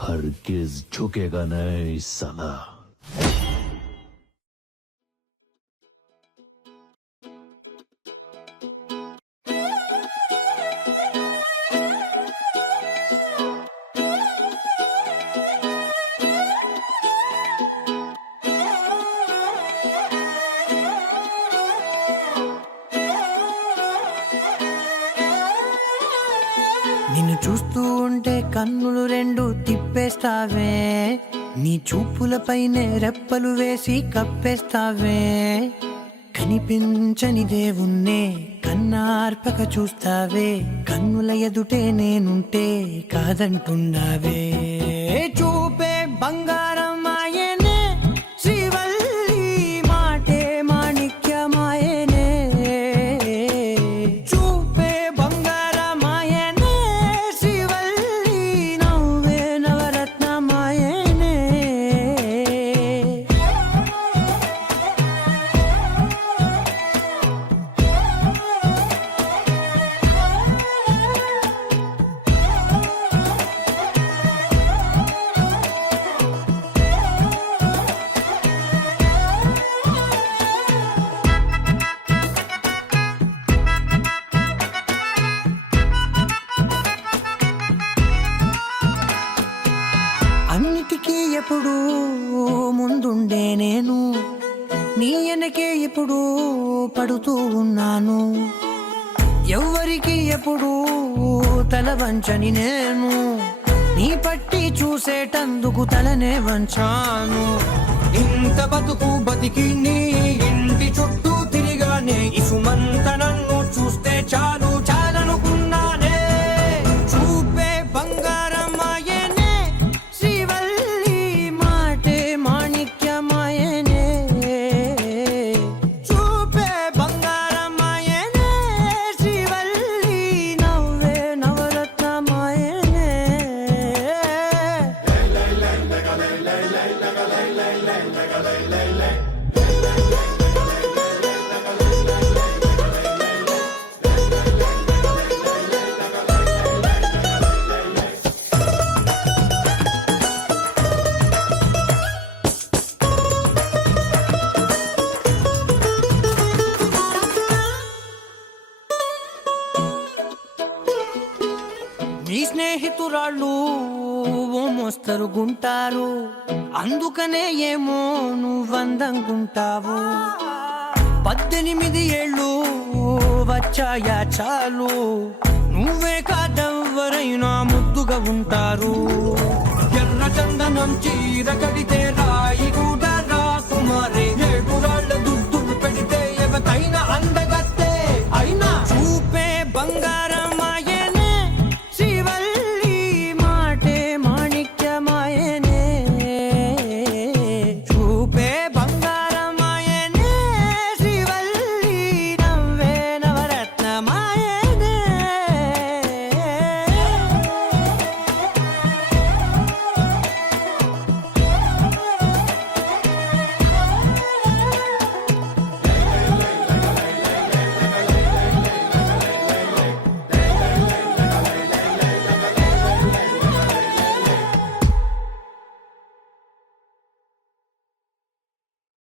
हरगिज झुकेगा नहीं साला। నిన్ను చూస్తూ ఉంటే కన్నులు రెండు తిప్పేస్తావే, నీ చూపులపైనే రెప్పలు వేసి కప్పేస్తావే. కనిపించని దేవుణ్ణే కన్నార్పక చూస్తావే, కన్నుల ఎదుటే నేనుంటే కాదంటున్నావే. చూపే బంగారం ఆయనే, శ్రీవల్లి మాటే మాణిక్యమాయనే. చూపే బంగారం ఆయనే, శ్రీవల్లి నవ్వే నవరత్నమాయనే. అన్నిటికీ ఎప్పుడు ముందుండే నేను, నీ వెనకే ఎప్పుడు పడుతూ ఉన్నాను. ఎవ్వరికి ఎప్పుడు తల వంచని నేను, నీ పట్టి చూసేటందుకు తలనే వంచాను. ఇంత బతుకు బతికి నీ ఇంటి చుట్టూ తిరిగానే, ఇసుమంత నన్ను చూస్తే చాలు చాలనుకున్నానే. చూపే బంగారం ఆయనే, శ్రీవల్లి మాటే మాణిక్యమాయనే. చూపే బంగారం ఆయనే, శ్రీవల్లి నవ్వే నవరత్నమాయనే. నీ స్నేహితురాళ్ళు ఓ మోస్తరుగుంటారు, అందుకనే ఏమో నువ్వందంగుంటావు. 18 ఏళ్ళు వచ్చాయా చాలు, నువ్వే కాదెవ్వరైనా ముద్దుగా ఉంటారు. ఎర్ర చందనం చీర కడితే రాయి కూడా రాకుమారే, 7 రాళ్ళ దుద్దు